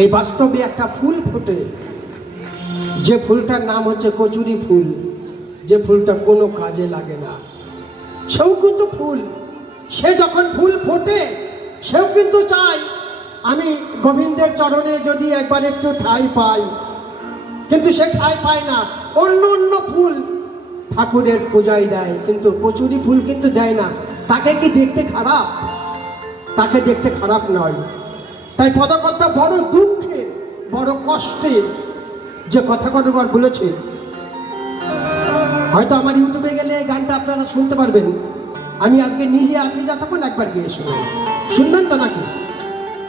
এই বাস্তবে একটা ফুল ফোটে। যে ফুলটার নাম হচ্ছে কচুরি ফুল, যে ফুলটা কোনো কাজে লাগে না। সেও কিন্তু ফুল, সে যখন ফুল ফোটে, সেও কিন্তু চায়, আমি গোবিন্দের চরণে যদি একবার একটু ঠাই পাই। কিন্তু সে ঠাই পায় না, অন্য অন্য ফুল ঠাকুরের পূজায় দেয়, কিন্তু কচুরি ফুল কিন্তু দেয় না। তাকে কি দেখতে খারাপ? তাকে দেখতে খারাপ নয়। তাই পদকর্তা বড় দুঃখে, বড় কষ্টে যে কথা কতবার বলেছে। হয়তো আমার ইউটিউবে গেলে এই গানটা আপনারা শুনতে পারবেন। আমি আজকে নিজে আছি যতক্ষণ একবার গিয়ে শুনবেন শুনবেন তো নাকি?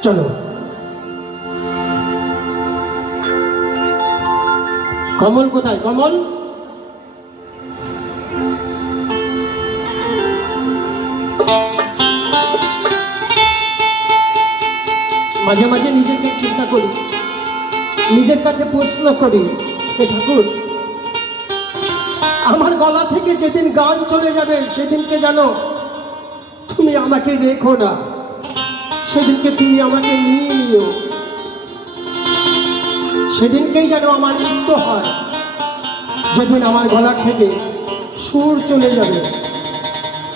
চলো। কমল কোথায়? কমল? মাঝে মাঝে নিজেকে চিন্তা করি, নিজের কাছে প্রশ্ন করি, হে ঠাকুর, আমার গলা থেকে যেদিন গান চলে যাবে, সেদিনকে জানো তুমি আমাকে রেখো না। সেদিনকে তুমি আমাকে নিয়ে নিও। সেদিনকেই যেন আমার মৃত্যু হয়, যেদিন আমার গলার থেকে সুর চলে যাবে।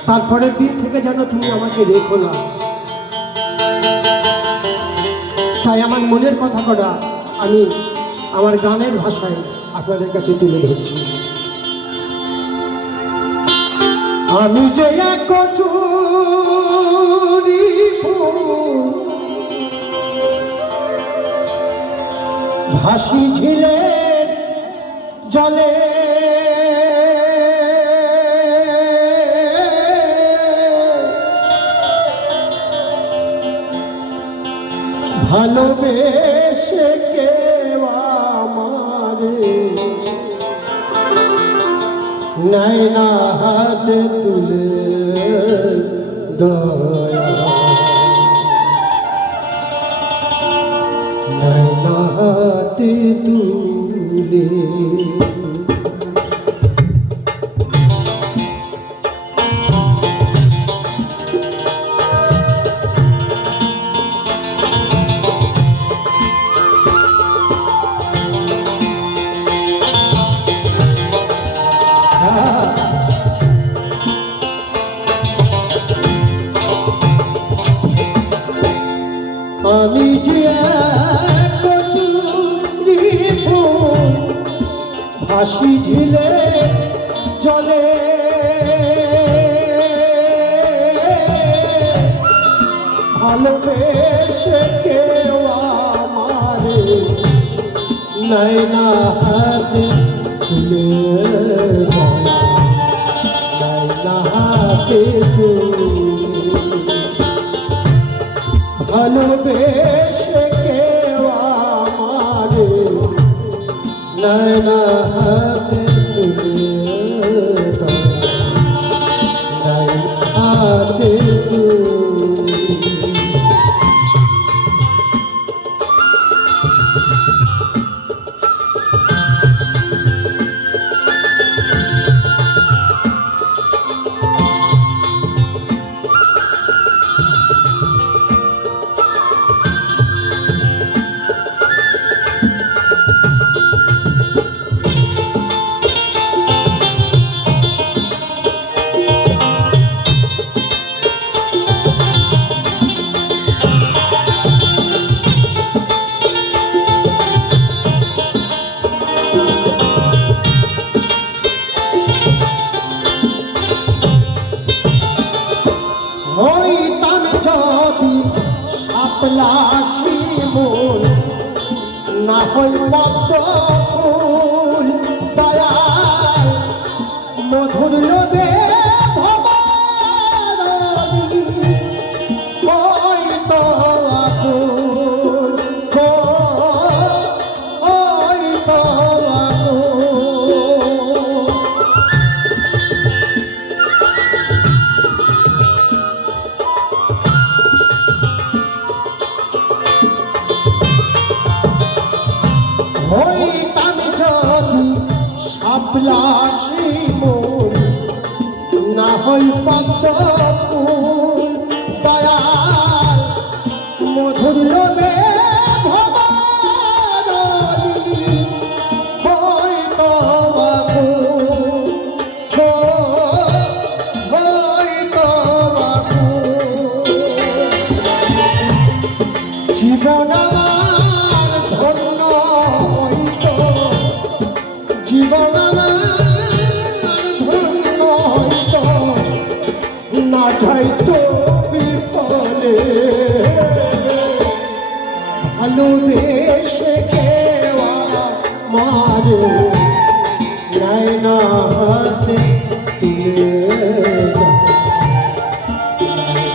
তারপরের দিন থেকে যেন তুমি আমাকে রেখো না। তাই আমার মনের কথা কটা? আমি আমার গানের ভাষায় আপনাদের কাছে তুলে ধরছি। আমি যে এক ভাসি ঝিলে জলে ভালোবেসে কেউ আমারে। নাই না হাতে তুলে দয়া। নাই না হাতে তুলে ভাসি ঝিলে জলে। ভালোবেসে কেউ আমারে নাই না হাতে নাই হাতে ভালোবেসে কেউ আমারে নয়না ওই পাতা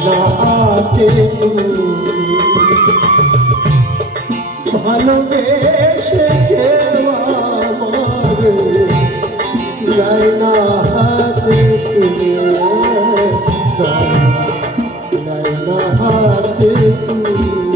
রাতে ভালোবেসে কেউ আমার যায় না হাতে তুলে যায় না হাতে তুলে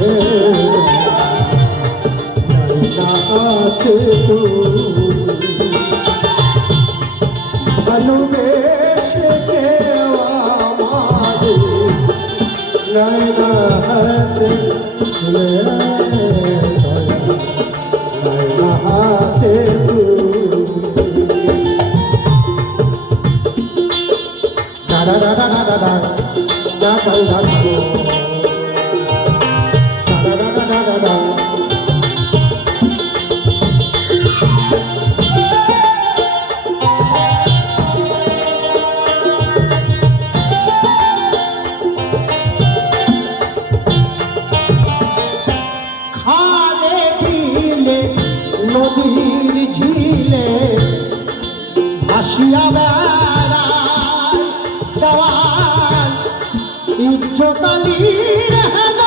ভালোবেসে কেওয়া মারে নয়না হাতে তুলে নয়না হাতে তুলে da da da da da da da da da da da da নদীর ঝিলে ভাসিয়া বেড়ায় দেওয়াল ইজ্জতালির হেন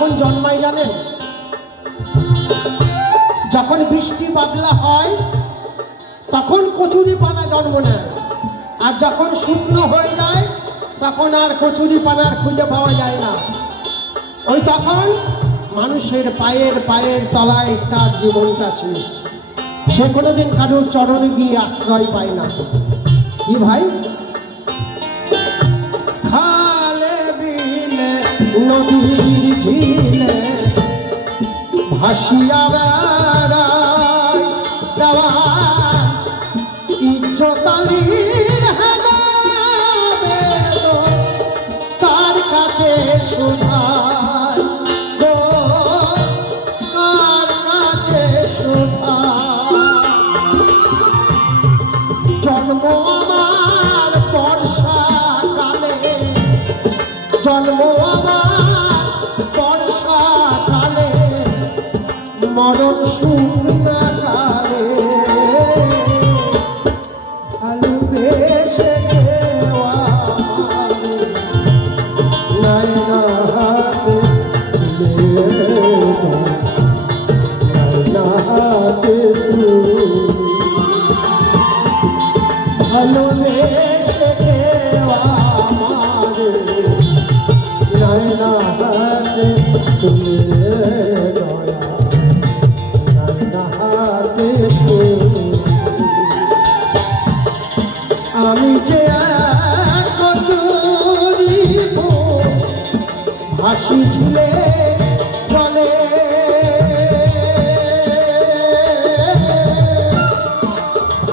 কখন জন্মায় জানেন? যখন বৃষ্টি বাদলা হয়, তখন কচুরি পানা জন্ম নেয়। আর যখন শুকনো হয়ে যায়, তখন আর কচুরি পানার খুঁজে পাওয়া যায় না। ওই তখন মানুষের পায়ের পায়ের তলায় তার জীবনটা শেষ। সে কোনোদিন কারোর চরণে গিয়ে আশ্রয় পায় না। কি ভাই? নদীর ঝিলে ভাসিয়া বেড়ায় দেওয়া মরণ শুকনাকালে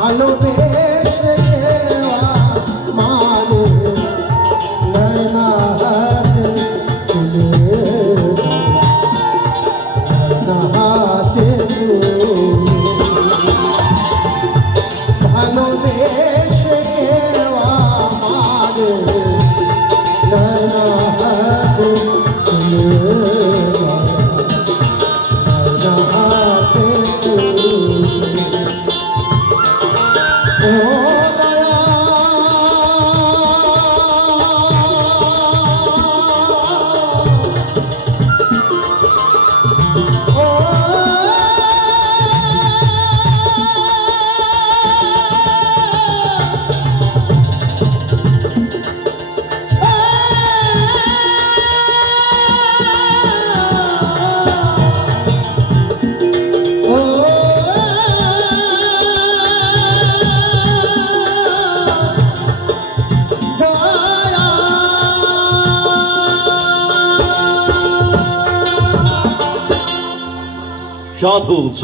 ভালোবেসে troubles.